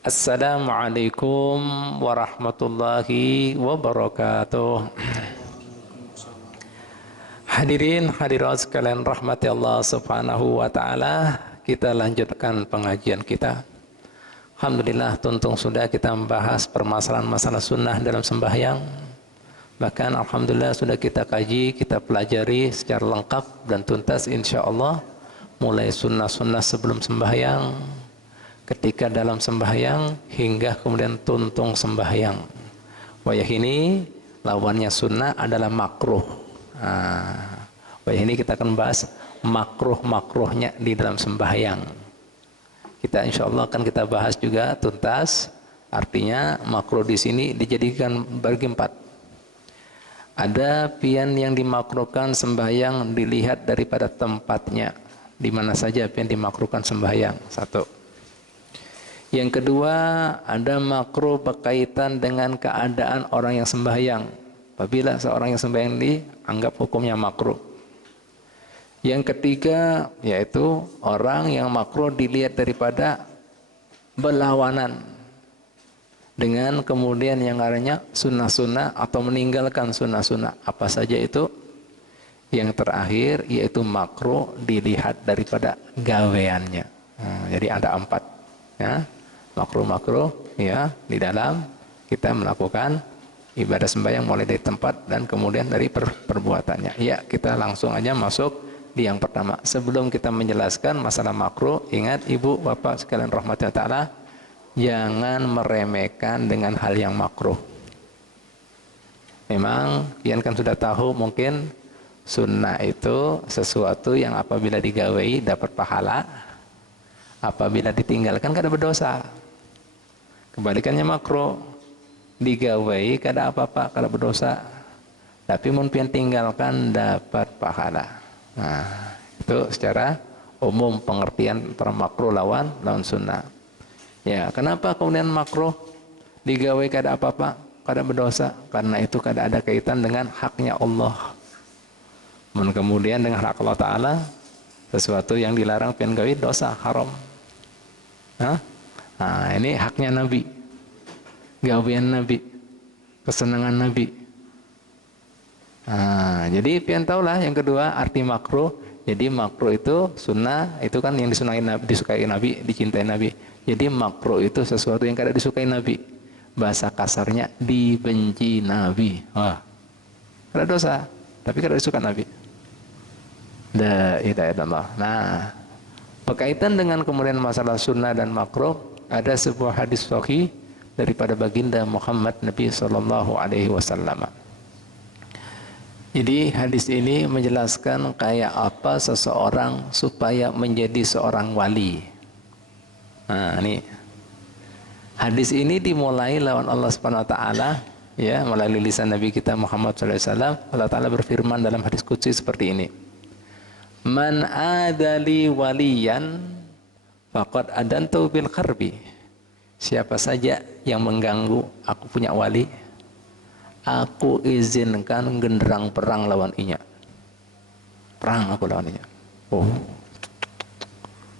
Assalamualaikum warahmatullahi wabarakatuh. Hadirin hadirat sekalian rahmati Allah subhanahu wa ta'ala, kita lanjutkan pengajian kita. Alhamdulillah, tuntung sudah kita membahas permasalahan masalah sunnah dalam sembahyang. Bahkan alhamdulillah sudah kita kaji, kita pelajari secara lengkap dan tuntas insyaallah, mulai sunnah-sunnah sebelum sembahyang, ketika dalam sembahyang, hingga kemudian tuntung sembahyang. Wayah ini lawannya sunnah adalah makruh. Wayah ini kita akan bahas makruh-makruhnya di dalam sembahyang. Kita insya Allah akan kita bahas juga tuntas. Artinya makruh di sini dijadikan bagi 4. Ada pian yang dimakruhkan sembahyang dilihat daripada tempatnya, di mana saja pian dimakruhkan sembahyang. 1. Yang kedua, ada makruh berkaitan dengan keadaan orang yang sembahyang. Apabila seorang yang sembahyang dianggap hukumnya makruh. Yang ketiga, yaitu orang yang makruh dilihat daripada berlawanan dengan kemudian yang lainnya sunnah-sunnah atau meninggalkan sunnah-sunnah. Apa saja itu? Yang terakhir, yaitu makruh dilihat daripada gaweannya. Jadi ada 4. Ya. Makruh-makruh ya di dalam kita melakukan ibadah sembahyang, mulai dari tempat dan kemudian dari perbuatannya. Ya, kita langsung aja masuk di yang pertama. Sebelum kita menjelaskan masalah makruh, ingat ibu bapak sekalian rahmatullah ta'ala, jangan meremehkan dengan hal yang makruh. Memang pian kan sudah tahu mungkin sunnah itu sesuatu yang apabila digawai dapat pahala, apabila ditinggalkan kada berdosa. Kebalikannya makruh, digawai kada apa-apa, kada berdosa, tapi mun pian tinggalkan dapat pahala. Nah, itu secara umum pengertian antara makruh lawan sunnah. Ya, kenapa kemudian makruh digawai kada apa-apa, kada berdosa? Karena itu kada ada kaitan dengan haknya Allah. Mun kemudian dengan hak Allah Ta'ala, sesuatu yang dilarang pian gawe dosa, haram. Nah, ini haknya Nabi, gawean Nabi, kesenangan Nabi. Nah, jadi pian tahulah yang kedua arti makruh. Jadi makruh itu sunnah, itu kan yang disukai Nabi, dicintai Nabi. Jadi makruh itu sesuatu yang kada disukai Nabi. Bahasa kasarnya dibenci Nabi. Wah, kada dosa, tapi kada disukai Nabi. La ilaha illallah. Nah, berkaitan dengan kemudian masalah sunnah dan makruh, ada sebuah hadis sahih daripada baginda Muhammad Nabi sallallahu alaihi wasallam. Jadi hadis ini menjelaskan kayak apa seseorang supaya menjadi seorang wali. Nah, ini hadis ini dimulai lawan Allah Subhanahu wa taala, ya, melalui lisan Nabi kita Muhammad sallallahu alaihi wasallam. Allah Taala berfirman dalam hadis qudsi seperti ini. Man adali waliyan faqad adantu bil harbi. Siapa saja yang mengganggu aku punya wali, aku izinkan genderang perang lawan inya. Perang aku lawan inya. Oh,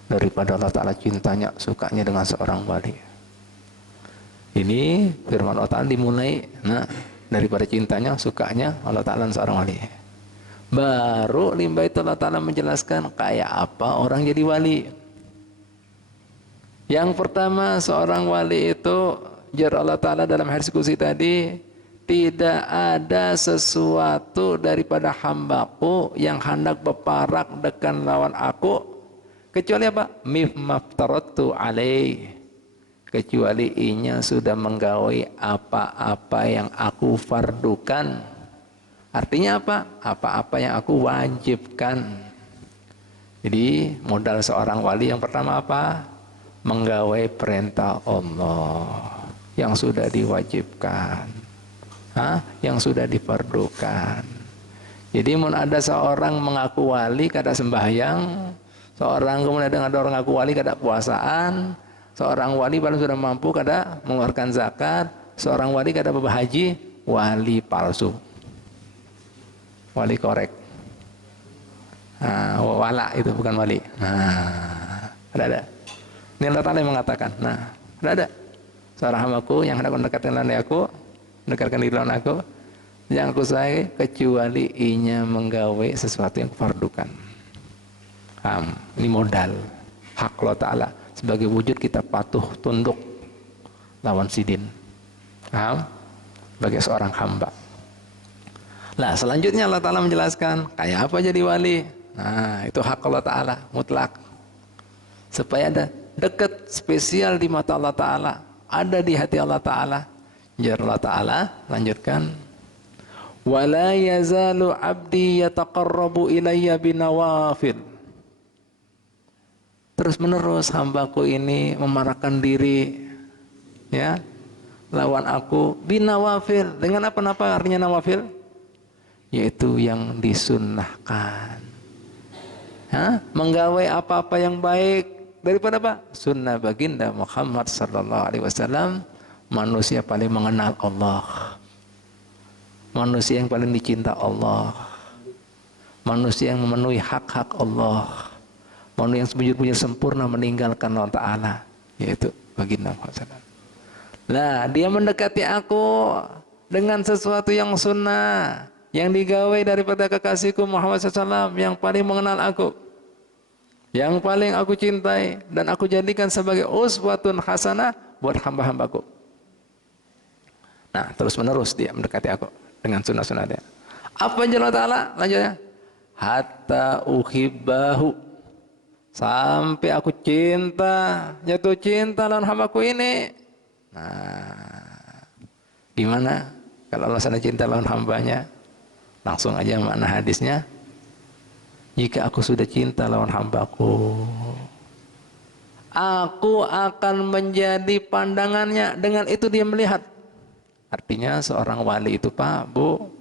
daripada Allah Ta'ala cintanya, sukanya dengan seorang wali. Ini firman Allah Ta'ala dimulai, nah, daripada cintanya, sukanya Allah Ta'ala seorang wali. Baru limbah itu Allah Ta'ala menjelaskan kayak apa orang jadi wali. Yang pertama, seorang wali itu, jar Allah Ta'ala dalam hadis qudsi tadi, tidak ada sesuatu daripada hambaku yang hendak berparak dekan lawan aku, kecuali apa? Mimaftaratu alaih, kecuali inya sudah menggawi apa-apa yang aku fardukan. Artinya apa? Apa-apa yang aku wajibkan. Jadi modal seorang wali yang pertama apa? Menggawai perintah Allah yang sudah diwajibkan, yang sudah difardukan. Jadi mun ada seorang mengaku wali kada sembahyang, seorang kemudian ada orang mengaku wali kada puasaan, seorang wali baru sudah mampu kada mengeluarkan zakat, seorang wali kada berhaji, wali palsu, wali korek. Nah, wala itu bukan wali. Nah, ada. Ini Allah Ta'ala yang mengatakan. Nah, ada. Seorang hambaku yang hendak mendekatkan diri aku, mendekatkan diri aku, yang aku sayang kecuali inya menggawe sesuatu yang kufardukan. Ini modal hak Allah Ta'ala sebagai wujud kita patuh tunduk lawan sidin. Sebagai seorang hamba. Nah, selanjutnya Allah Ta'ala menjelaskan kayak apa jadi wali. Nah, itu hak Allah Ta'ala mutlak. Supaya ada dekat spesial di mata Allah Ta'ala, ada di hati Allah Ta'ala. Jadi Allah Ta'ala lanjutkan, wala yazalu abdi yataqarrabu ilayya binawafil. Terus menerus hambaku ini memarahkan diri, ya, lawan aku binawafil. Dengan apa artinya nawafil? Yaitu yang disunnahkan. Menggawe apa-apa yang baik daripada apa? Sunnah baginda Muhammad sallallahu alaihi wasallam, manusia paling mengenal Allah. Manusia yang paling dicinta Allah. Manusia yang memenuhi hak-hak Allah. Manusia yang sebujur-bujur sempurna meninggalkan Allah Ta'ala, yaitu baginda Muhammad SAW. Nah, dia mendekati aku dengan sesuatu yang sunnah, yang digawe daripada kekasihku Muhammad SAW, yang paling mengenal aku, yang paling aku cintai, dan aku jadikan sebagai uswatun hasanah buat hamba-hambaku. Nah, terus menerus dia mendekati aku dengan sunnah-sunnah dia. Apa yang Allah Ta'ala? Lanjutnya, hatta uhibbahu, sampai aku cinta, jatuh cinta lawan hambaku ini. Nah, gimana kalau Allah sana cinta lawan hambanya? Langsung aja makna hadisnya, jika aku sudah cinta lawan hambaku, aku akan menjadi pandangannya. Dengan itu dia melihat. Artinya seorang wali itu, Pak, Bu,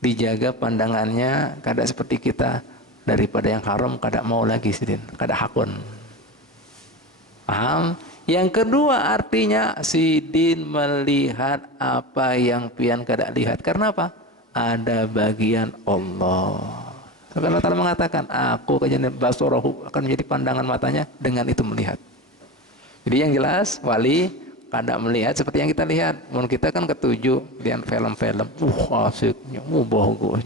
dijaga pandangannya kada seperti kita, daripada yang haram kada mau lagi sidin, kada hakun. Paham? Yang kedua artinya sidin melihat apa yang pian kada lihat. Karena apa? Ada bagian Allah. Karena Allah Ta'ala mengatakan, aku akan menjadi pandangan matanya, dengan itu melihat. Jadi yang jelas wali kada melihat seperti yang kita lihat. Mun kita kan ketujuh lihat film-film, asiknya, bagus.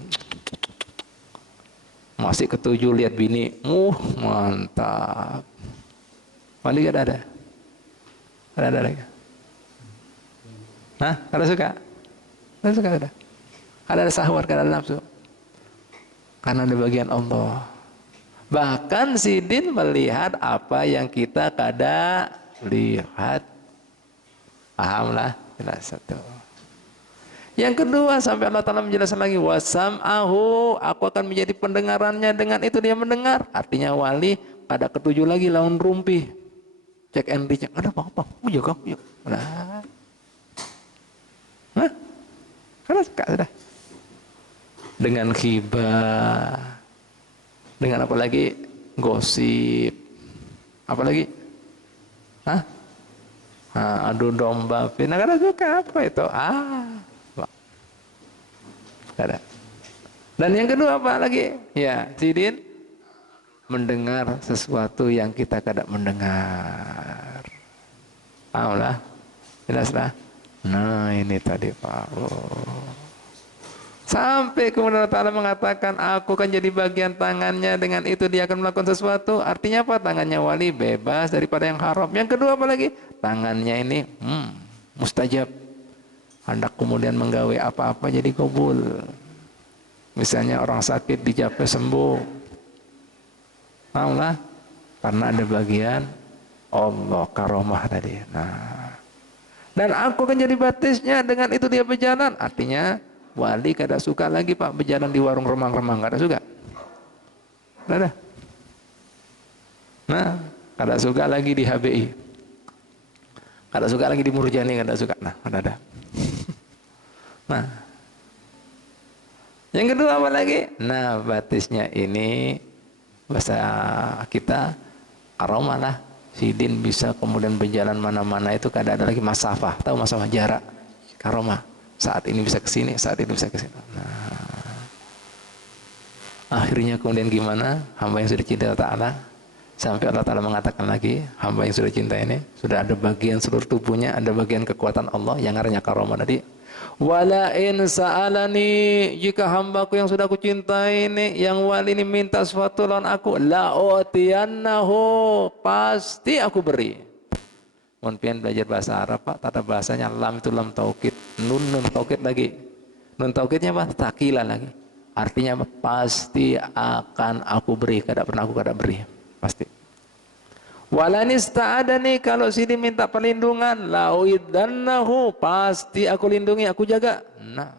Masih ketujuh lihat bini, mantap. Wali gak ada? Ada lagi? Hah? Kada suka? Kada suka ada? Ada sahwat, kada ada nafsu. Karena ada bagian Allah. Bahkan sidin melihat apa yang kita kada lihat. Pahamlah? Jelas satu. Yang kedua, sampai Allah Ta'ala menjelaskan lagi, wasam'ahu, aku akan menjadi pendengarannya, dengan itu dia mendengar. Artinya wali pada ketujuh lagi lawan rumpi, cek and recheck, ada apa-apa, jaga, nah, karena suka sudah. Dengan khibah, dengan apa lagi, gosip, apa lagi, adu domba, nah karena suka apa itu, ada. Dan yang kedua apa lagi? Ya, sidin mendengar sesuatu yang kita kada mendengar. Pahamlah? Jelaslah? Nah, ini tadi Pak. Sampai kemudian Allah Ta'ala mengatakan, aku akan jadi bagian tangannya, dengan itu dia akan melakukan sesuatu. Artinya apa? Tangannya wali bebas daripada yang haram. Yang kedua apa lagi? Tangannya ini mustajab. Hendak kemudian menggawe apa-apa jadi kabul. Misalnya orang sakit dijawab sembuh. Tahulah, karena ada bagian Allah karomah tadi. Nah, dan aku akan jadi batisnya, dengan itu dia berjalan. Artinya wali kada suka lagi Pak berjalan di warung remang-remang, kada suka. Ada. Nah, kada suka lagi di HBI. Kada suka lagi di Murjani, kada suka. Nah, ada. Nah, yang kedua apa lagi? Nah, batisnya ini bahasa kita aroma lah. Sidin bisa kemudian berjalan mana-mana itu kada ada lagi masafah. Tahu masafah jarak? Karoma. Saat ini bisa ke sini, saat itu bisa ke sini. Nah, Akhirnya kemudian gimana? Hamba yang sudah cinta Allah Ta'ala, sampai Allah Ta'ala mengatakan lagi, hamba yang sudah cinta ini, sudah ada bagian seluruh tubuhnya, ada bagian kekuatan Allah yang artinya karomah tadi. Wala in sa'alani, jika hambaku yang sudah aku cintai ini, yang wali ini minta sesuatu lawan aku, la utiyannahu, pasti aku beri. Mohon pian belajar bahasa Arab Pak, tata bahasanya lam itu lam taukid, nun taukid lagi. Nun taukidnya apa? Takilan lagi. Artinya apa? Pasti akan aku beri, kada pernah aku kada beri. Pasti. Walanista'adani, kalau sini minta perlindungan, lauidannahu, pasti aku lindungi, aku jaga. Nah,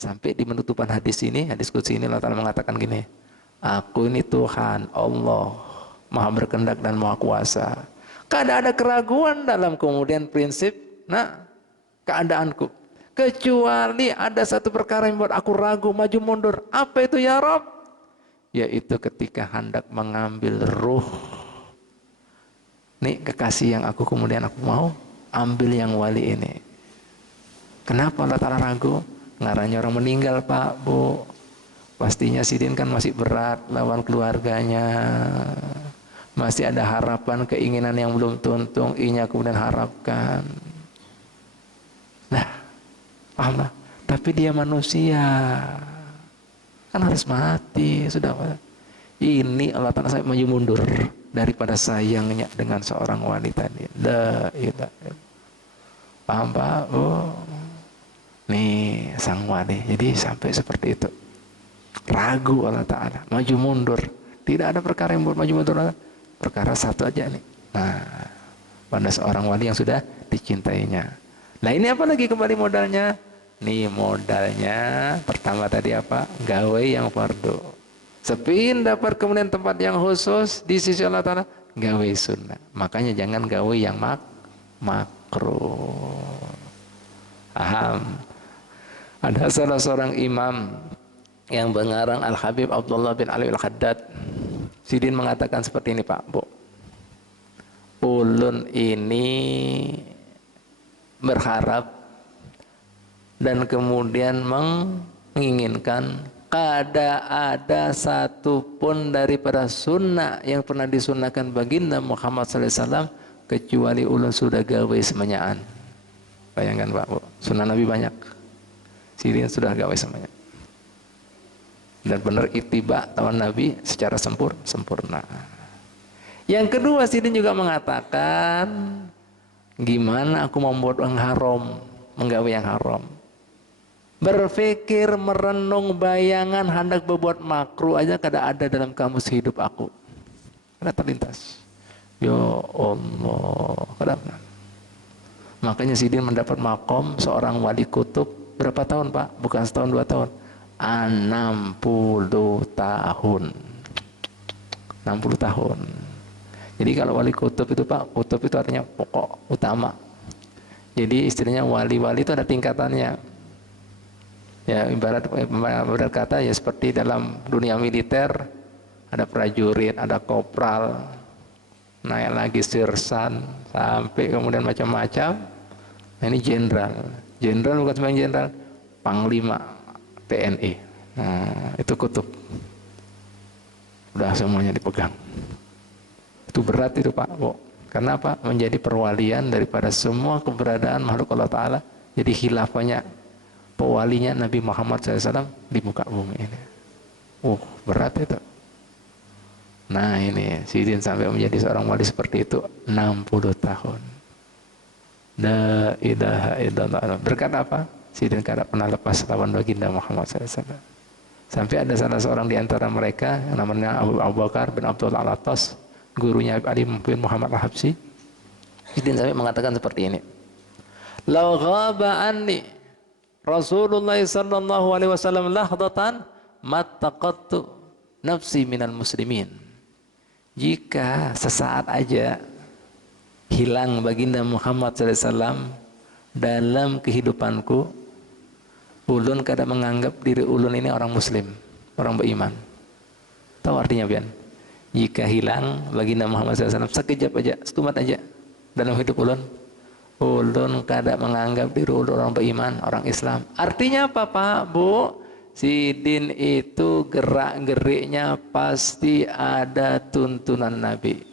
sampai di penutupan hadis ini, hadis qudsi ini Allah Ta'ala mengatakan gini, aku ini Tuhan Allah, Maha berkehendak dan Maha kuasa. Kada ada keraguan dalam kemudian prinsip keadaanku, kecuali ada satu perkara yang buat aku ragu, maju mundur. Apa itu ya Rabb? Yaitu ketika hendak mengambil ruh nih kekasih yang aku, kemudian aku mau ambil yang wali ini. Kenapa Allah Ta'ala ragu? Ngaranya orang meninggal Pak, Bu, pastinya sidin kan masih berat lawan keluarganya, masih ada harapan, keinginan yang belum tuntung, inya kemudian harapkan. Nah, pahamlah. Tapi dia manusia, kan harus mati, sudah. Ini Allah Ta'ala sampai maju mundur daripada sayangnya dengan seorang wanita ini. Paham Pak? Oh, nih sang wali. Jadi sampai seperti itu. Ragu Allah Ta'ala, maju mundur. Tidak ada perkara yang buat maju mundur. Perkara satu aja nih. Nah, pada seorang wali yang sudah dicintainya. Nah, ini apa lagi kembali modalnya? Nih modalnya pertama tadi apa? Gawe yang fardu. Sepin dapat kemudian tempat yang khusus di sisi Allah Ta'ala, gawe sunnah. Makanya jangan gawe yang makruh. Paham? Ada salah seorang imam yang mengarang Al-Habib Abdullah bin Ali Al-Khaddad. Sidin mengatakan seperti ini Pak, Bu. Ulun ini berharap dan kemudian menginginkan kada ada satupun daripada sunnah yang pernah disunnahkan baginda Muhammad SAW kecuali ulun sudah gawe semenyaan. Bayangkan Pak, Bu, sunnah Nabi banyak, Sidin sudah gawe semuanya. Dan benar ittiba tawan Nabi secara sempurna. Yang kedua, Sidin juga mengatakan, gimana aku membuat yang haram, menggawe yang haram. Berpikir, merenung, bayangan hendak berbuat makruh aja kada ada dalam kamus hidup aku. Kada terlintas. Ya Allah, kada pernah. Makanya Sidin mendapat makom seorang wali kutub berapa tahun Pak? Bukan setahun 2 tahun. 60 tahun. 60 tahun. Jadi kalau wali kutub itu Pak, kutub itu artinya pokok utama. Jadi istilahnya wali-wali itu ada tingkatannya. Ya ibarat kata ya seperti dalam dunia militer ada prajurit, ada kopral, naik lagi sirsan, sampai kemudian macam-macam. Nah, ini jenderal. Jenderal bukan cuma jenderal, panglima TNI. Nah, itu kutub. Udah semuanya dipegang. Itu berat itu Pak, Bu. Karena apa? Menjadi perwalian daripada semua keberadaan makhluk Allah Ta'ala. Jadi khilafahnya, pewalinya Nabi Muhammad SAW di muka bumi ini. Berat itu. Nah ini, Sidin sampai menjadi seorang wali seperti itu 60 tahun. La ilaha illallah. Berkat apa? Sidin kada pernah lepas lawan baginda Muhammad SAW. Sampai ada salah seorang di antara mereka yang namanya Abu Bakar bin Abdullah Al-Attas, gurunya Ali bin Muhammad Al-Habsyi. Sidin sampai mengatakan seperti ini. Lau ghaba anni Rasulullah sallallahu alaihi wasallam lahdatan mattaqattu nafsi minal muslimin. Jika sesaat aja hilang baginda Muhammad SAW dalam kehidupanku, ulun kada menganggap diri ulun ini orang muslim, orang beriman. Tahu artinya Bian? Jika hilang baginda Muhammad SAW sekejap aja, setumat aja dalam hidup ulun, ulun kada menganggap diri ulun orang beriman, orang Islam. Artinya apa Pak, Bu? Sidin itu gerak-geriknya pasti ada tuntunan Nabi.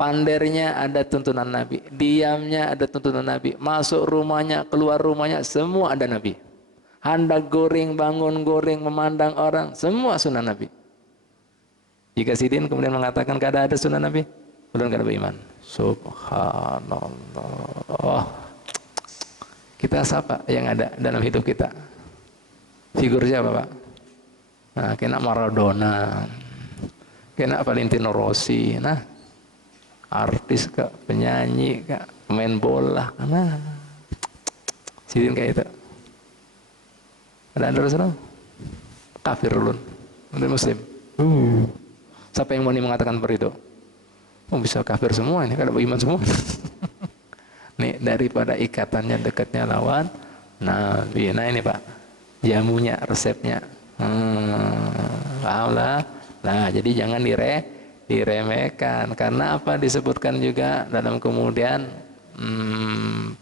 Pandernya ada tuntunan Nabi. Diamnya ada tuntunan Nabi. Masuk rumahnya, keluar rumahnya, semua ada Nabi. Hendak goreng, bangun goreng, memandang orang, semua sunnah Nabi. Jika Sidin kemudian mengatakan kada ada sunnah Nabi, belum kada beriman. Subhanallah. Kita siapa yang ada dalam hidup kita? Figur siapa, Pak? Nah, kena Maradona, kena Valentino Rossi, nah, artis kak, penyanyi kak, pemain bola, nah, Sidin kayak itu. Ada Rasulullah? Kafir ulun, udah Muslim. Siapa yang berani mengatakan seperti itu? Oh, bisa kafir semua ini, kada beriman semua. Nih, daripada ikatannya dekatnya lawan Nabi. Nah ini Pak, jamunya, resepnya. Paham lah. Nah, jadi jangan diremehkan. Karena apa disebutkan juga dalam kemudian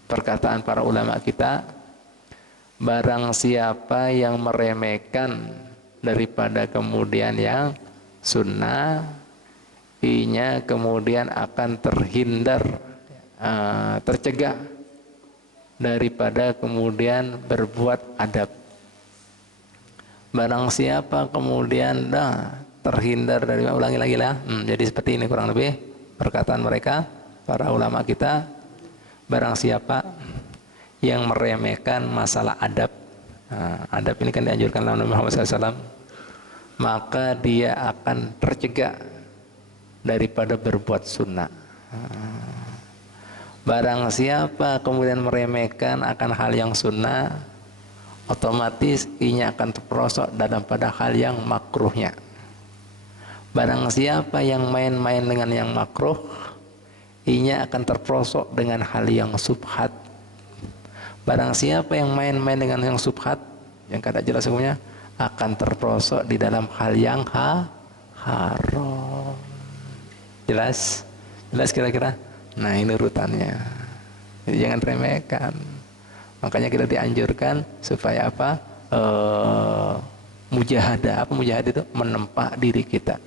perkataan para ulama kita, barang siapa yang meremehkan daripada kemudian yang sunnah, inya kemudian akan terhindar, tercegah daripada kemudian berbuat adab. Barang siapa kemudian terhindar dari, ulangi lagi lah, jadi seperti ini kurang lebih perkataan mereka para ulama kita. Barang siapa yang meremehkan masalah adab, adab ini kan dianjurkan oleh Nabi Muhammad SAW, maka dia akan tercegah daripada berbuat sunnah. Barang siapa kemudian meremehkan akan hal yang sunnah, otomatis inya akan terperosok dalam pada hal yang makruhnya. Barang siapa yang main-main dengan yang makruh, inya akan terperosok dengan hal yang subhat. Barang siapa yang main-main dengan yang subhat, yang kada jelas hukumnya, akan terperosok di dalam hal yang haram. Jelas? Jelas kira-kira? Nah ini urutannya. Jadi jangan remehkan. Makanya kita dianjurkan supaya apa? Mujahadah. Apa mujahadah itu? Menempa diri kita.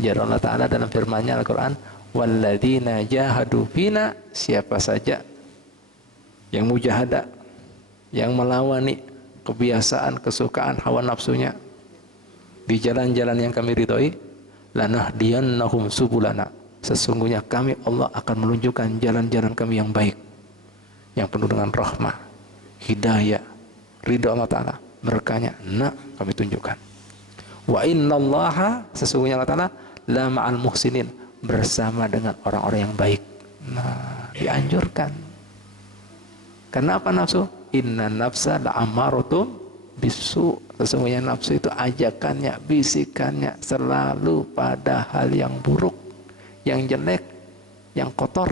Jadi Allah Ta'ala dalam firman-Nya Al-Quran, walladzina jahadu fina, siapa saja yang mujahadah, yang melawani kebiasaan, kesukaan, hawa nafsunya di jalan-jalan yang kami ridhoi, lanahdiyannahum subulana, sesungguhnya kami Allah akan menunjukkan jalan-jalan kami yang baik, yang penuh dengan rahmah, hidayah, ridha Allah Ta'ala, berkahnya, kami tunjukkan. Wa innallaha, sesungguhnya Allah Ta'ala la ma'al muhsinin, bersama dengan orang-orang yang baik. Nah, dianjurkan. Karena apa nafsu? Inna nafsa la'amarutum bisu, sesungguhnya nafsu itu ajakannya, bisikannya selalu pada hal yang buruk, yang jelek, yang kotor,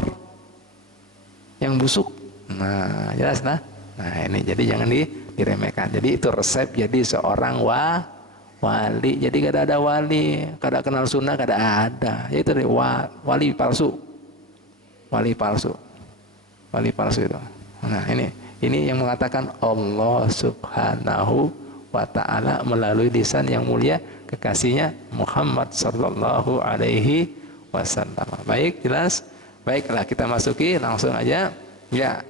yang busuk. Nah, jelas nah. Nah, ini jadi jangan diremehkan. Jadi itu resep jadi seorang wali. Jadi kada ada wali, kada kenal sunnah, kada ada. Itu dari wali palsu. Wali palsu. Wali palsu itu. Nah, ini yang mengatakan Allah Subhanahu wa Ta'ala melalui lisan yang mulia kekasihnya Muhammad sallallahu alaihi wasallam. Baik, jelas? Baiklah, kita masuki langsung aja. Ya.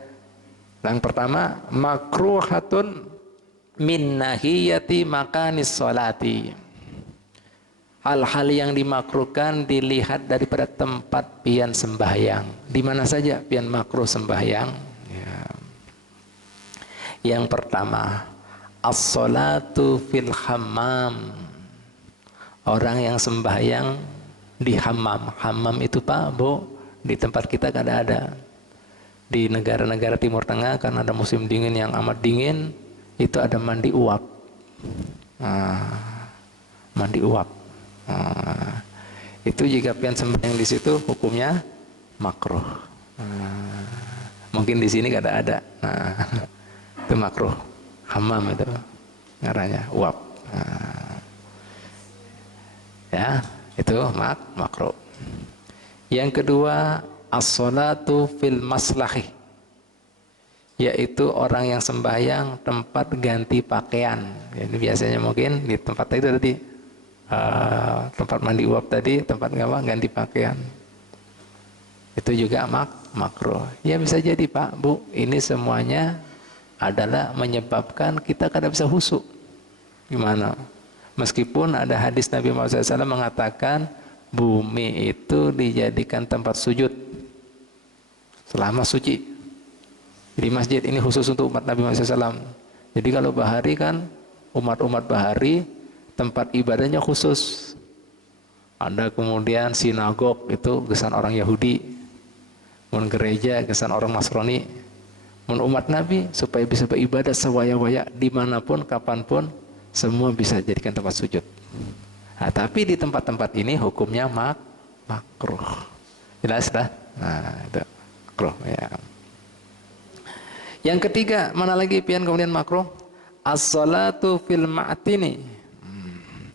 Yang pertama, makruhatun min nahiyati makanis sholati. Hal-hal yang dimakruhkan dilihat daripada tempat pian sembahyang. Di mana saja pian makruh sembahyang? Ya. Yang pertama, as-sholatu fil hammam. Orang yang sembahyang di hammam. Hammam itu Pak, Bu, di tempat kita kada ada. Di negara-negara Timur Tengah karena ada musim dingin yang amat dingin, itu ada mandi uap. Mandi uap. Itu jika pian sembahyang di situ hukumnya makruh. Mungkin di sini kada ada. Itu makruh. Hammam itu ngarannya uap. Ya, itu makruh. Yang kedua, as-sholatu fil maslahi. yaitu orang yang sembahyang tempat ganti pakaian. Jadi biasanya mungkin di tempat itu tadi, tempat mandi uap tadi, tempat ganti pakaian. Itu juga makruh. Ya bisa jadi Pak, Bu, ini semuanya adalah menyebabkan kita kada bisa khusyuk. Gimana? Meskipun ada hadis Nabi Muhammad SAW mengatakan bumi itu dijadikan tempat sujud selama suci. Jadi masjid ini khusus untuk umat Nabi Muhammad SAW. Jadi kalau bahari kan umat-umat bahari tempat ibadahnya khusus. Ada kemudian sinagog itu kesan orang Yahudi, mun gereja kesan orang Nasrani, mun umat Nabi supaya bisa beribadah sewaya-waya dimanapun kapanpun semua bisa jadikan tempat sujud. Nah, tapi di tempat-tempat ini hukumnya makruh. Jelas dah? Nah, itu makruh ya. Yang ketiga, mana lagi pian kemudian makruh? As-salatu fil ma'tini.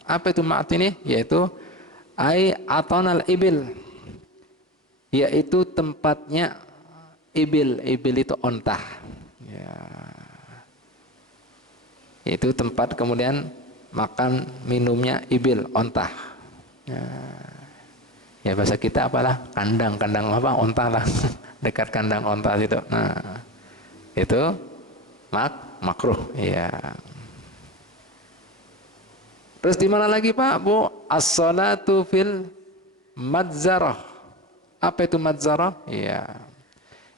Apa itu ma'tini? Yaitu atonal ibil. Yaitu tempatnya ibil. Ibil itu onta. Ya. Itu tempat kemudian makan minumnya ibil, onta. Ya bahasa kita apalah? Kandang apa? Onta lah. Dekat kandang onta itu. Nah, itu makruh. Ya. Terus di mana lagi Pak, Bu? As-salatu fil madzarah. Apa itu madzarah? Ya.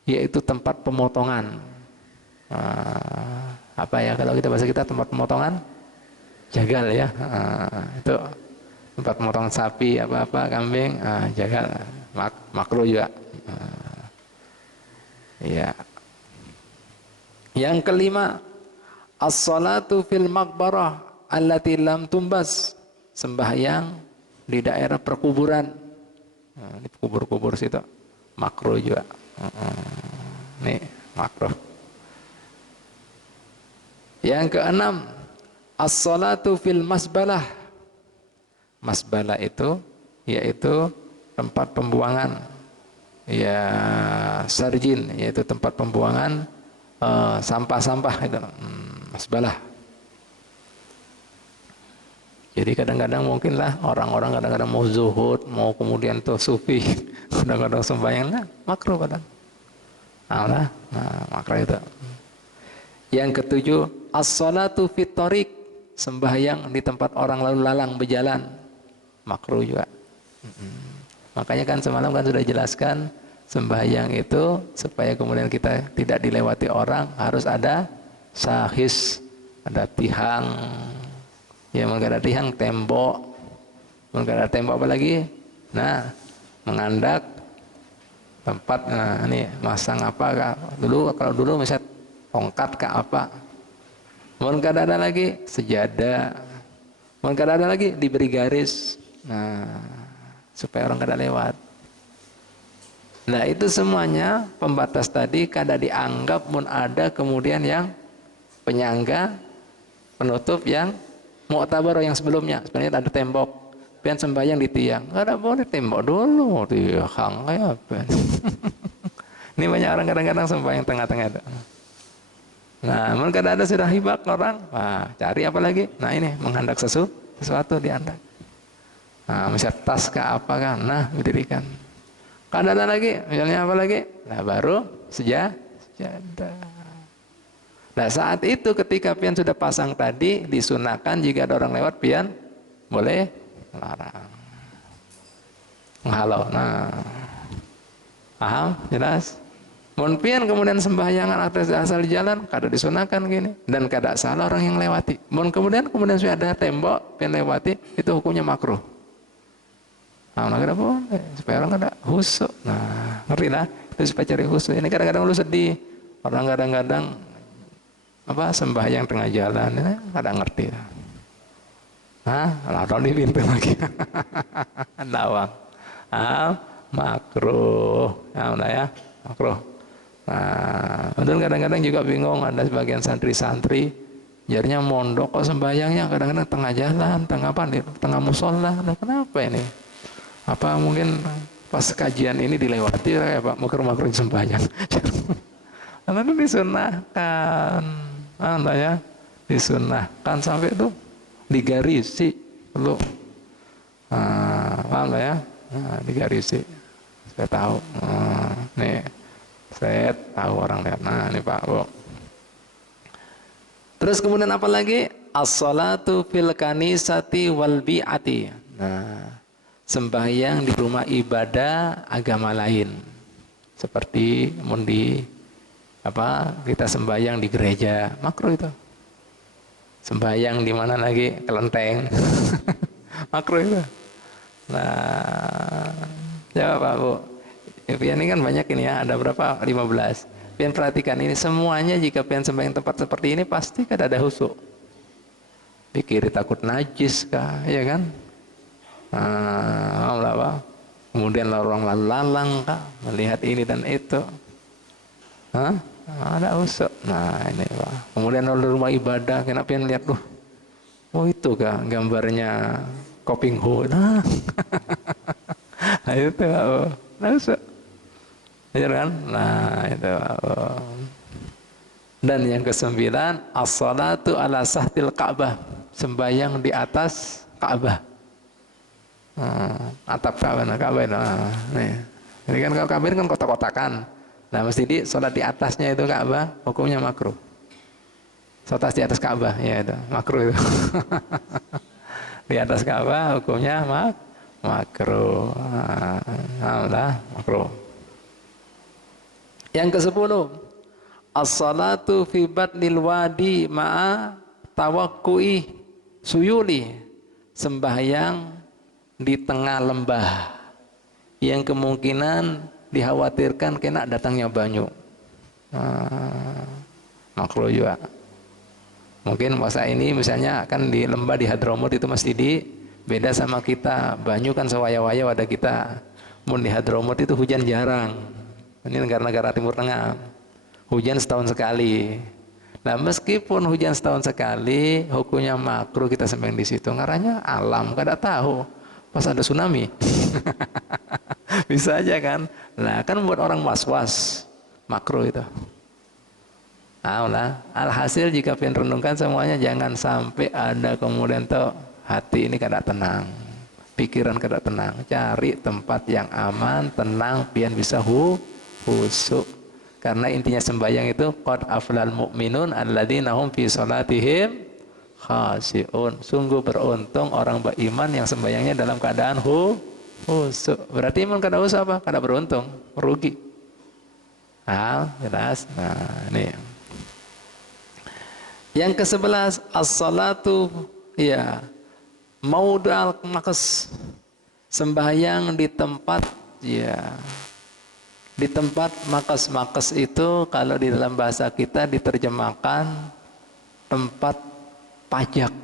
Yaitu tempat pemotongan. Apa ya kalau kita bahasa kita tempat pemotongan? Jagal ya. Itu tempat pemotongan sapi apa kambing, jagal. Makruh juga. Ya. Yang kelima, as-salatu fil maqbarah allati lam tumbas. Sembahyang di daerah perkuburan. Di kubur-kubur situ. Makruh juga. Nih, makruh. Yang keenam, as-salatu fil masbalah. Masbalah itu yaitu tempat pembuangan, ya sarjin, yaitu tempat pembuangan sampah-sampah itu, masbalah. Jadi kadang-kadang mungkinlah orang-orang kadang-kadang mau zuhud, mau kemudian tuh sufi, kadang-kadang sembahyang lah makruh kadang. Nah, makruh itu. Yang ketujuh, as-salatu fit thariq, sembahyang di tempat orang lalu lalang berjalan, makruh juga. Makanya kan semalam kan sudah jelaskan sembahyang itu supaya kemudian kita tidak dilewati orang harus ada sahis, ada tihang. Ya, mungkin ada tihang, tembok. Mungkin ada tembok apa lagi? Nah, mengandak tempat. Nah, ini masang apa kak? Kalau dulu misalnya tongkat ke apa? Mungkin ada lagi sejadah. Mungkin ada lagi diberi garis. Nah, supaya orang kada lewat. Nah, itu semuanya pembatas tadi kada dianggap mun ada kemudian yang penyangga penutup yang mu'tabar yang sebelumnya. Sebenarnya ada tembok. Pian sembahyang di tiang. Kada boleh tembok dulu. Tiang kayak apa? Ini banyak orang kadang-kadang sembahyang tengah-tengah itu. Nah, mungkin ada sudah hibak orang, cari apa lagi? Nah, ini menghendak sesuatu diandak. Nah, misalnya tas ke apa kan? Nah, didirikan. Kan ada lagi, misalnya apa lagi? Nah, baru sejadah. Nah, saat itu ketika pian sudah pasang tadi, disunahkan jika ada orang lewat pian boleh melarang. Menghalau. Nah, paham? Jelas? Mun pian kemudian sembahyangan atas asal jalan kada disunahkan gini dan kada salah orang yang lewati. Mun kemudian sudah ada tembok pian lewati itu hukumnya makruh. Nah, kada boleh supaya orang kada khusyuk. Nah, ngerti lah itu supaya cari khusyuk. Ini kadang-kadang lu sedih. Orang kadang-kadang apa sembahyang tengah jalan, kada ngerti. Lalu di pintu lagi. Lawang. Makruh. Ya, makruh. Nah, dan kadang-kadang juga bingung, ada sebagian santri-santri jadinya mondok kok sembahyangnya kadang-kadang tengah jalan, tengah musola. Nah, kenapa ini? Apa mungkin pas kajian ini dilewati ya Pak, makruh sembahyang. Karena itu disunahkan, ya, disunahkan sampai itu digarisi, perlu, paham ya? Nah, digarisi, saya tahu, nih, saya tahu orang lihat, nah ini Pak Bu. Terus kemudian apa lagi? As-salatu fil kanisati wal bi'ati. Nah, sembahyang di rumah ibadah agama lain. Seperti kita sembahyang di gereja, makruh itu. Sembahyang di mana lagi? Kelenteng. Makruh itu. Nah, jawab Pak Bu. Pian ini kan banyak ini ya, ada berapa? 15. Pian perhatikan ini semuanya, jika pian sembahyang tempat seperti ini pasti kan ada husuk. Pikir takut najis kah, ya kan? Nah, kemudian orang lalu-lalang kah, melihat ini dan itu. Ada husuk. Nah ini Pak. Kemudian di rumah ibadah, kenapa pian lihat tuh? Oh itu kah gambarnya Koping Ho? Nah, nah itu Pak. Nah, husuk. Benar kan? Nah itu. Dan yang ke-9, as-salatu ala sahtil Ka'bah, sembahyang di atas Ka'bah, atap Ka'bah. Nah Ka'bah itu, nih. Jadi kan kalau Ka'bah kan kotak-kotakan. Nah mesti sholat di atasnya itu Ka'bah, hukumnya makruh. Sholat di atas Ka'bah, ya itu makruh itu. Di atas Ka'bah hukumnya makruh. Makruh. Yang ke-10, as-salatu fi batnil wadi ma'a tawakku'i suyuli, sembahyang di tengah lembah yang kemungkinan dikhawatirkan kena datangnya banyu. Makruh juga. Mungkin masa ini misalnya kan di lembah di Hadramut itu mesti beda sama kita. Banyu kan sewaya-waya wadah kita. Mun di Hadramut itu hujan jarang. Ini negara-negara Timur Tengah, hujan setahun sekali. Nah meskipun hujan setahun sekali, hukumnya makruh kita sembahyang di situ. Ngaranya alam, kada tahu pas ada tsunami. Bisa aja kan. Nah kan buat orang was-was, makruh itu. Nah, alhasil jika pengen renungkan semuanya, jangan sampai ada kemudian tuh hati ini kada tenang, pikiran kada tenang. Cari tempat yang aman, tenang, pian bisa khusyuk. Karena intinya sembahyang itu qad aflal mu'minun alladzina hum fi salatihim khashi'un. Sungguh beruntung orang beriman yang sembahyangnya dalam keadaan khusyuk. Berarti iman kada khusyuk apa? Kada beruntung, merugi. Jelas. Nah, ini. Yang ke-11, as-salatu ya maudal maqas, sembahyang di tempat di tempat makas itu kalau di dalam bahasa kita diterjemahkan tempat pajak.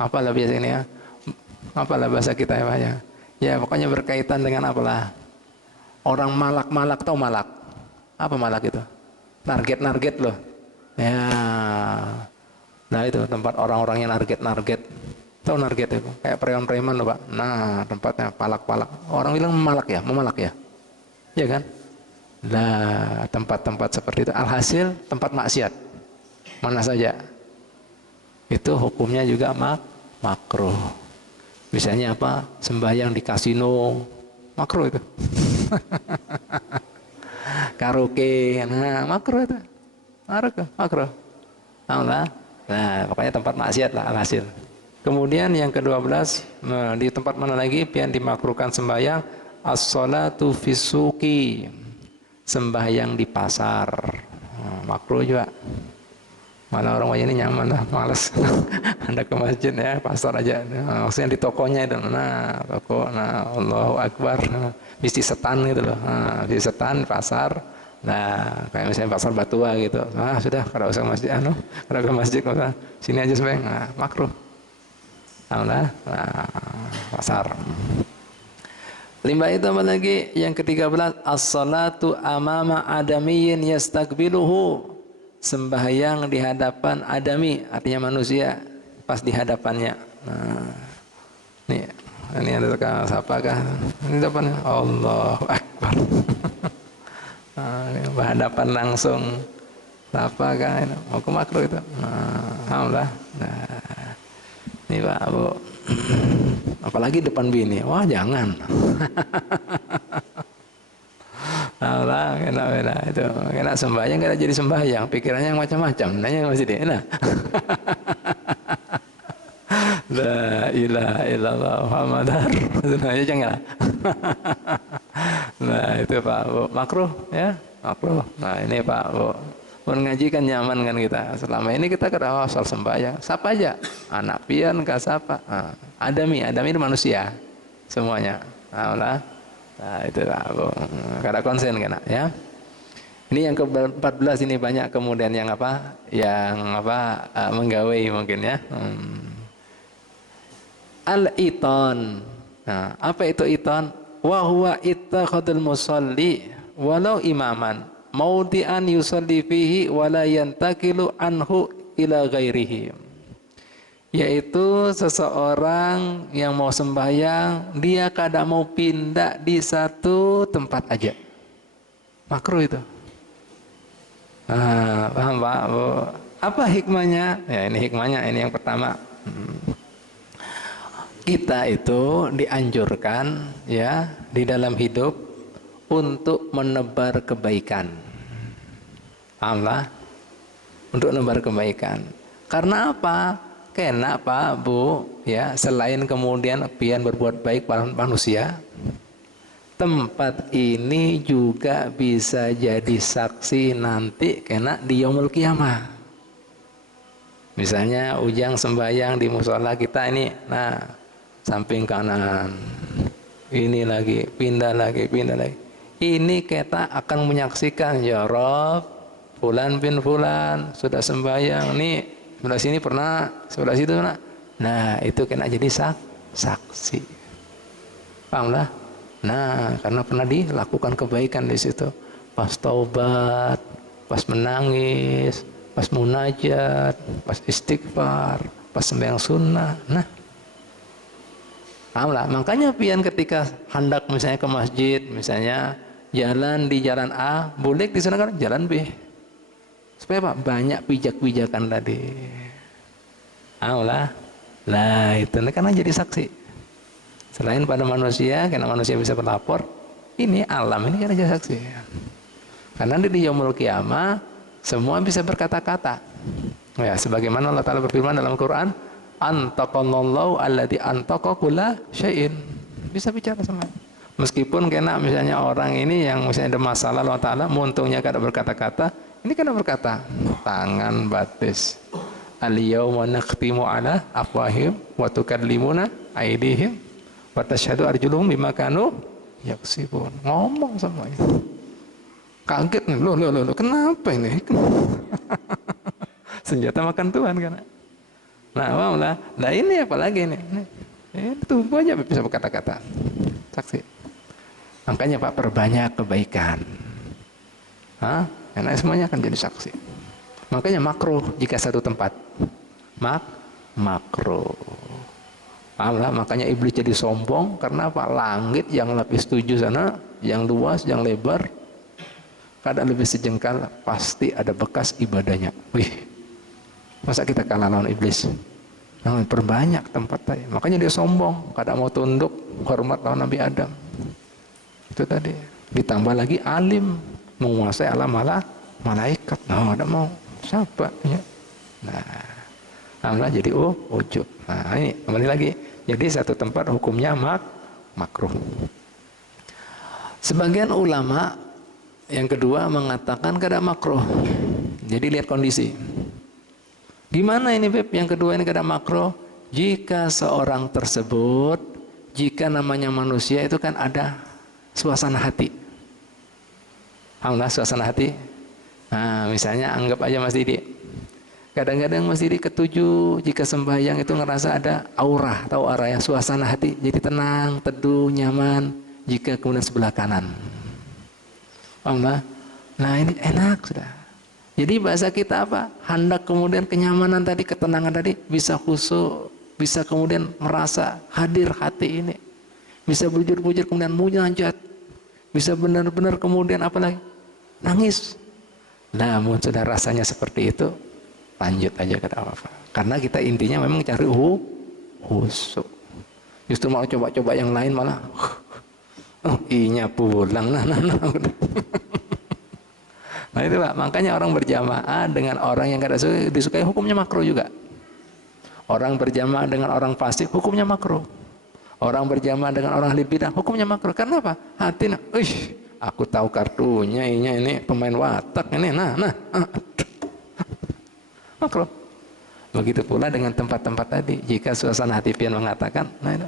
Apalah biasa ini ya? Apalah bahasa kita ya Pak ya? Ya pokoknya berkaitan dengan apalah. Orang malak-malak, tahu malak? Apa malak itu? Narget loh. Ya. Nah itu tempat orang-orang yang narget. Tahu narget itu? Kayak preman-preman loh Pak. Nah tempatnya palak-palak. Orang bilang memalak ya? Ya kan? Nah, tempat-tempat seperti itu alhasil tempat maksiat. Mana saja. Itu hukumnya juga makruh. Misalnya apa? Sembahyang di kasino, makruh itu. Karaoke, nah makruh itu. Makruh. Nah, pokoknya tempat maksiat lah alhasil. Kemudian yang ke-12, di tempat mana lagi yang dimakruhkan sembahyang? As-salatu fisuki, sembahyang di pasar. Makruh juga. Malah orang banyak ini nyaman lah, males. Anda ke masjid ya, pasar aja. Maksudnya di tokonya itu. Nah, toko, Allahu Akbar. Mesti setan gitu loh. Di setan, pasar. Nah, kayak misalnya pasar Batua gitu. Sudah, kada usah masjid kada ke masjid, usah. Sini aja sembahyang. Makruh. Pasar. 5 itu apa lagi? Yang ke-13, as-salatu amama adamiyyin yastakbiluhu, sembahyang di hadapan adami, artinya manusia, pas di hadapannya. Nah, ini ada siapakah? Ini depannya Allahu Akbar. berhadapan langsung apa kan mau ke makruh itu. Alhamdulillah. Nah, ini Pak Bu, apalagi depan bini, wah jangan. Alhamdulillah, kena itu, kena sembahyang kena jadi sembahyang, pikirannya yang macam-macam, nanya masih dia, nah. La ilaha illallah Muhammadar Rasulullah, jangan. Nah itu Pak Bu, makruh ya, makruh. Nah ini Pak Bu, mengaji kan nyaman kan kita. Selama ini kita kena asal sembahyang, siapa aja, anak pian kah siapa, adami itu manusia semuanya. Nah itu Pak Bu, kada konsen kena ya. Ini yang ke-14 ini banyak kemudian yang apa, menggawai mungkin ya. Al-iton. Nah, apa itu iton? Wa huwa ittakhadul musalli walau imaman maudi'an yusalli fihi wala yantakilu anhu ila ghairihi. Yaitu seseorang yang mau sembahyang, dia kada mau pindah di satu tempat aja. Makruh itu. Paham Pak Bu? Apa hikmahnya? Ya ini hikmahnya, ini yang pertama. Kita itu dianjurkan ya di dalam hidup untuk menebar kebaikan. Allah untuk menebar kebaikan. Karena apa? Karena Pak Bu ya, selain kemudian pian berbuat baik pada manusia, tempat ini juga bisa jadi saksi nanti kena di yaumul qiyamah. Misalnya ujang sembahyang di musola kita ini, nah samping kanan, ini lagi, pindah lagi. Ini kita akan menyaksikan, ya Rob, fulan bin fulan sudah sembahyang, nih sebelah sini pernah, sebelah situ pernah. Nah itu kena jadi saksi. Paham lah? Nah karena pernah dilakukan kebaikan di situ, pas taubat, pas menangis, pas munajat, pas istighfar, pas sembahyang sunnah. Nah Alhamdulillah. Makanya pian ketika hendak misalnya ke masjid, misalnya jalan di jalan A, boleh disunahkan jalan B. Supaya Pak banyak pijak-pijakan tadi. Alhamdulillah. Nah itu karena jadi saksi. Selain pada manusia, karena manusia bisa berlapor, ini alam ini kan jadi saksi. Karena di yaumul qiyamah semua bisa berkata-kata. Ya, sebagaimana Allah Ta'ala berfirman dalam Quran, antaqallahu alladzi antaqa kulla syai'in. Bisa bicara sama. Meskipun kena misalnya orang ini yang misalnya ada masalah, Allah Ta'ala muntungnya kada berkata-kata, ini kada berkata. Tangan batis. Al-yawma nakhtimu ala afwahim wa tukallimuna aydihim wa tashhadu arjuluhum bima kanu yaksibun. Ngomong semuanya. Kaget nih, loh, kenapa ini? Senjata makan Tuhan kan. Nah, ini apalagi ini? Tubuh aja bisa berkata-kata. Saksi. Makanya Pak perbanyak kebaikan. Karena semuanya akan jadi saksi. Makanya makruh jika satu tempat. Makruh. Paham? Makanya iblis jadi sombong karena apa? Langit yang lapis 7 sana, yang luas, yang lebar, kadang lebih sejengkal, pasti ada bekas ibadahnya. Wih. Masa kita kalah lawan iblis? Nah, perbanyak tempat tadi. Makanya dia sombong, kadang mau tunduk hormat lawan Nabi Adam. Itu tadi. Ditambah lagi alim, menguasai alam malaikat. Nah, ada mau siapa ya? Nah, alhamdulillah jadi ujub. Nah, ini kembali lagi. Jadi satu tempat hukumnya makruh. Sebagian ulama yang kedua mengatakan kada makruh. Jadi lihat kondisi. Gimana ini Beb? Yang kedua ini kada makruh. Jika seorang tersebut, jika namanya manusia itu kan ada suasana hati. Alhamdulillah suasana hati. Nah misalnya anggap aja Mas Didi. Kadang-kadang Mas Didi ketujuh jika sembahyang itu ngerasa ada aura, tahu aura ya, suasana hati. Jadi tenang, teduh, nyaman. Jika kemudian sebelah kanan. Alhamdulillah. Nah ini enak sudah. Jadi bahasa kita apa? Hendak kemudian kenyamanan tadi, ketenangan tadi bisa khusyuk, bisa kemudian merasa hadir hati ini, bisa bujur-bujur kemudian munajat, bisa benar-benar kemudian apa lagi? nangis. Namun sudah rasanya seperti itu, lanjut aja kata apa. Karena kita intinya memang cari khusyuk. Justru mau coba-coba yang lain malah inya pulang. Nah. Nah itu Pak, makanya orang berjamaah dengan orang yang kada disukai hukumnya makruh juga. Orang berjamaah dengan orang fasik hukumnya makruh. Orang berjamaah dengan orang ahli bidah hukumnya makruh. Karena apa? Hati aku tahu kartunya ini pemain watak ini. Nah. Makruh. Begitu pula dengan tempat-tempat tadi. Jika suasana hati pian mengatakan, nah itu.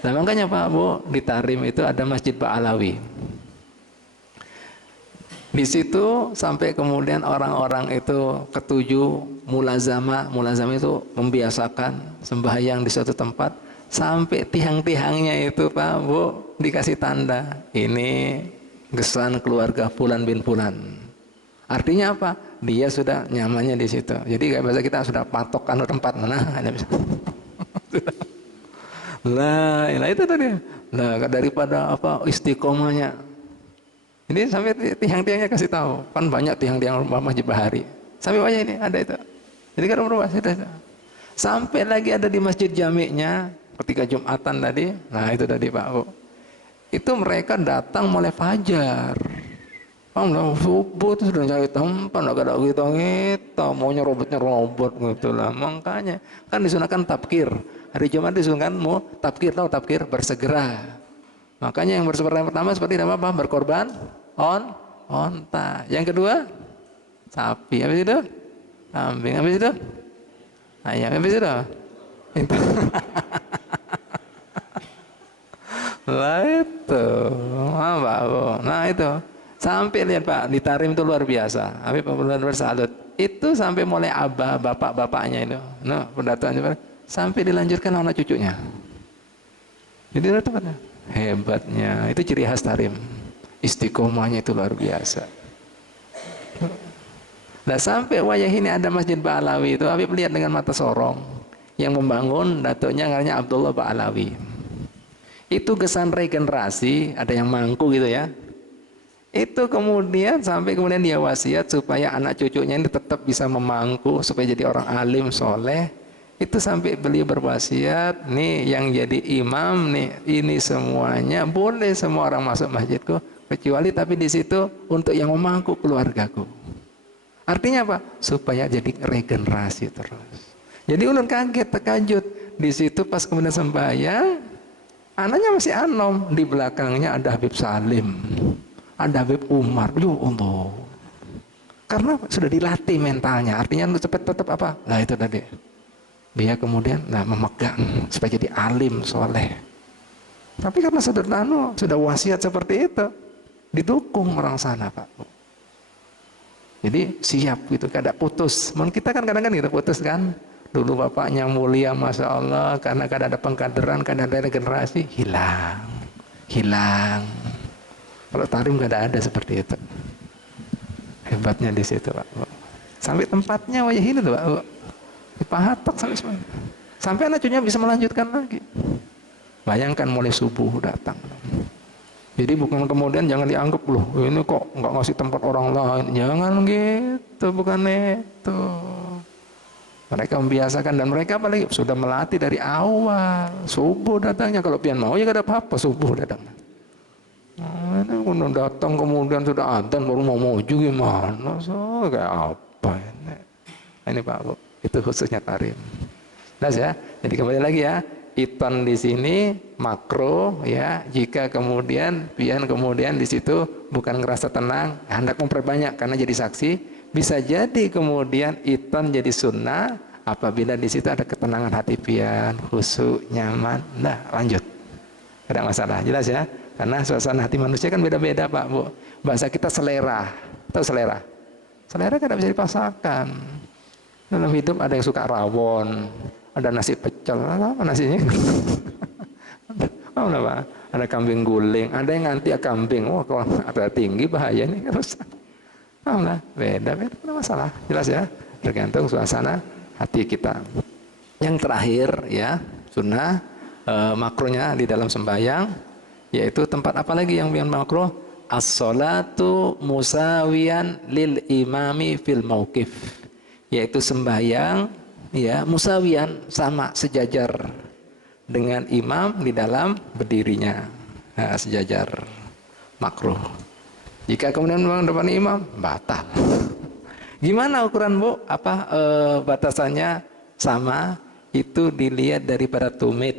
Nah makanya Pak Bu, di Tarim itu ada Masjid Ba'alawi. Di situ sampai kemudian orang-orang itu ketujuh mulazamah itu membiasakan sembahyang di suatu tempat sampai tiang-tiangnya itu Pak Bu dikasih tanda ini gesan keluarga Fulan bin Fulan. Artinya apa? Dia sudah nyamannya di situ. Jadi kayak bahasa kita sudah patok kan tempat mana hanya bisa. Lah, itu tadi. Nah, daripada apa istiqomahnya. Ini sampai tiang-tiangnya kasih tahu, kan banyak tiang-tiang Masjid Bahari. Sampai wajah ini ada itu. Jadi kan berubah itu. Sampai lagi ada di Masjid Jami'nya ketika Jumatan tadi. Nah itu tadi Pak Bu. Itu mereka datang mulai fajar. Subuh itu sudah cari tempat, nggak ada gitu, maunya robot gitu lah. Makanya kan disunahkan tabkir. Hari Jumat disunahkan mau tabkir, tahu tabkir bersegera. Makanya yang bersegera pertama seperti apa? Berkorban onta. Yang kedua sapi. Habis itu kambing. Habis itu ayam. Habis itu itu. Lah itu apa? Nah itu sampai lihat Pak di Tarim itu luar biasa. Habib benar bersalut. Itu sampai mulai abah bapak-bapaknya itu. Nah pendataannya sampai dilanjutkan anak cucunya. Jadi itu tempatnya. Hebatnya itu ciri khas Tarim, istiqomahnya itu luar biasa. Nah sampai wayah ini ada Masjid Ba'alawi itu Habib lihat dengan mata sorong. Yang membangun datuknya namanya Abdullah Ba'alawi. Itu kesan regenerasi, ada yang mangku gitu ya. Itu kemudian sampai kemudian dia wasiat supaya anak cucunya ini tetap bisa memangku supaya jadi orang alim soleh. Itu sampai beliau berwasiat, nih yang jadi imam nih, ini semuanya boleh semua orang masuk masjidku, kecuali tapi di situ untuk yang memangku keluargaku. Artinya apa? Supaya jadi regenerasi terus. Jadi ulun kaget, terkajut di situ pas kemudian sembahyang, anaknya masih anom, di belakangnya ada Habib Salim, ada Habib Umar, ya Allah. Karena sudah dilatih mentalnya, artinya lu cepat tetap apa? Nah itu tadi. Dia kemudian memegang supaya jadi alim soleh. Tapi karena sudah wasiat seperti itu, didukung orang sana Pak. Jadi siap gitu, kada putus. Kita kan kadang-kadang kita putus kan. Dulu bapaknya mulia, masya Allah, karena kada ada pengkaderan, kada ada regenerasi, hilang. Kalau Tarim kada ada seperti itu. Hebatnya di situ Pak. Sampai tempatnya wajah ini tuh Pak. Dipahatak sampai anak cucunya bisa melanjutkan lagi. Bayangkan mulai subuh datang. Jadi bukan kemudian jangan dianggap loh ini kok nggak ngasih tempat orang lain. Jangan gitu, bukan itu. Mereka membiasakan dan mereka apalagi sudah melatih dari awal. Subuh datangnya, kalau pian mau ya gak ada apa-apa subuh datang. Nah, ini datang kemudian sudah adzan baru mau maju gimana? So kayak apa ini? Ini Pak Bu. Itu khususnya Tarim. Nah ya, jadi kembali lagi ya, iton di sini makro ya. Jika kemudian pian kemudian di situ bukan ngerasa tenang, hendak memperbanyak karena jadi saksi, bisa jadi kemudian iton jadi sunnah apabila di situ ada ketenangan hati pian, khusyuk, nyaman. Nah lanjut, ada masalah, jelas ya. Karena suasana hati manusia kan beda-beda Pak Bu. Bahasa kita selera, tahu selera? Selera kan tidak bisa dipaksakan. Dalam hidup ada yang suka rawon, ada nasi pecel, apa nasinya? Apa? Ada kambing guling, ada yang anti kambing. Wah, kalau ada tinggi bahaya nih harus. Beda, ada masalah. Jelas ya, tergantung suasana hati kita. Yang terakhir ya, sunnah makronya di dalam sembahyang, yaitu tempat apa lagi yang makro? as-salatu musawiyan lil imami fil mauqif, yaitu sembahyang ya musawiyan, sama sejajar dengan imam di dalam berdirinya. Nah, sejajar, makruh. Jika kemudian memang depan imam, batal. Gimana ukuran Bu? Batasannya sama, itu dilihat daripada tumit.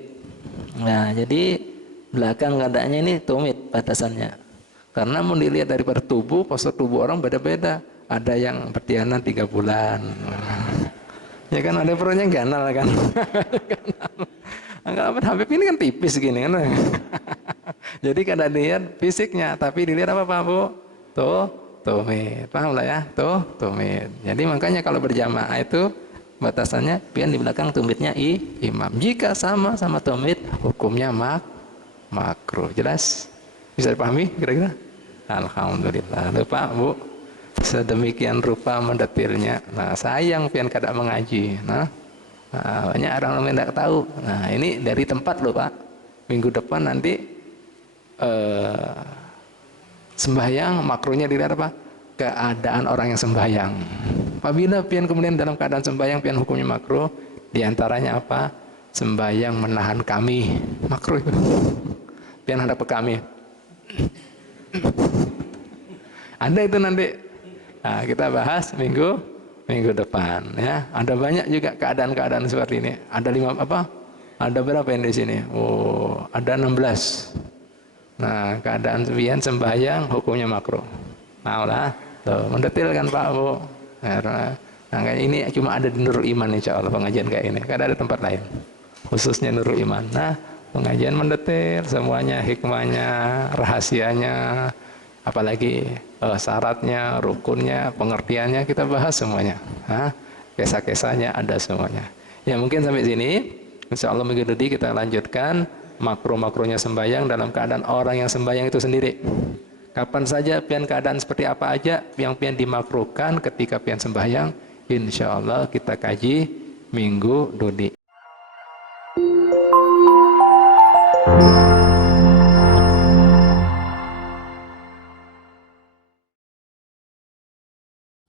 Nah, jadi belakang keadaannya ini tumit batasannya. Karena mau dilihat daripada tubuh, postur tubuh orang beda-beda. Ada yang berdianan 3 bulan. Ya kan, ada perutnya ganal kan. Enggak, Habib ini kan tipis gini kan. Jadi kada dilihat fisiknya, tapi dilihat apa Pak Bu? Tumit. Paham lah ya? Tumit. Jadi makanya kalau berjamaah itu batasannya pian di belakang tumitnya imam. Jika sama-sama tumit, hukumnya makruh. Jelas? Bisa dipahami kira-kira? Alhamdulillah. Lupa Bu, sedemikian rupa mendetilnya. Nah, sayang pian kada mengaji. Nah, banyak orang yang tidak tahu. Nah, ini dari tempat loh Pak. Minggu depan nanti sembahyang makruhnya dilihat apa? Keadaan orang yang sembahyang. Apabila pian kemudian dalam keadaan sembahyang pian hukumnya makruh, diantaranya apa? Sembahyang menahan kami, makruh itu. Pian hadap ke kami. Ada itu nanti. Nah, kita bahas minggu depan ya. Ada banyak juga keadaan-keadaan seperti ini. Ada 5 apa? Ada berapa yang di sini? Oh, ada 16. Nah, keadaan pian sembahyang hukumnya makruh. Mau lah, tuh mendetilkan Pak Bu. Nah, kayak ini cuma ada di Nurul Iman insya Allah pengajian kayak ini. Kada ada tempat lain, khususnya Nurul Iman. Nah, pengajian mendetil semuanya, hikmahnya, rahasianya, apalagi syaratnya, rukunnya, pengertiannya kita bahas semuanya. Nah, kisah-kisahnya ada semuanya. Ya mungkin sampai sini. Insya Allah minggu depan kita lanjutkan makruh-makruhnya sembahyang dalam keadaan orang yang sembahyang itu sendiri. Kapan saja pian keadaan seperti apa aja yang pian dimakruhkan ketika pian sembahyang, insya Allah kita kaji minggu dudi.